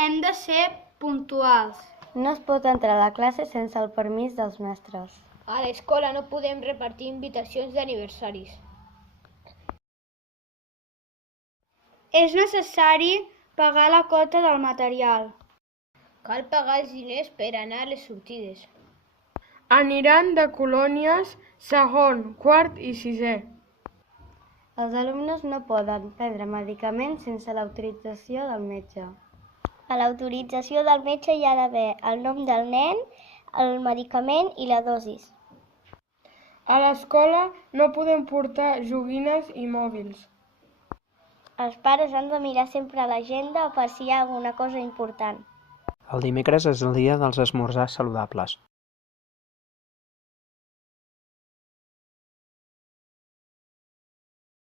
Hem de ser puntuals. No es pot entrar a la classe sense el permís dels mestres. A l'escola no podem repartir invitacions d'aniversaris. És necessari pagar la quota del material. Cal pagar els diners per anar a les sortides. Aniran de colònies segon, quart i sisè. Els alumnes no poden prendre medicaments sense l'autorització del metge. A l'autorització del metge hi ha d'haver el nom del nen, el medicament i la dosis. A l'escola no podem portar joguines i mòbils. Els pares han de mirar sempre l'agenda per si hi ha alguna cosa important. El dimecres és el dia dels esmorzars saludables.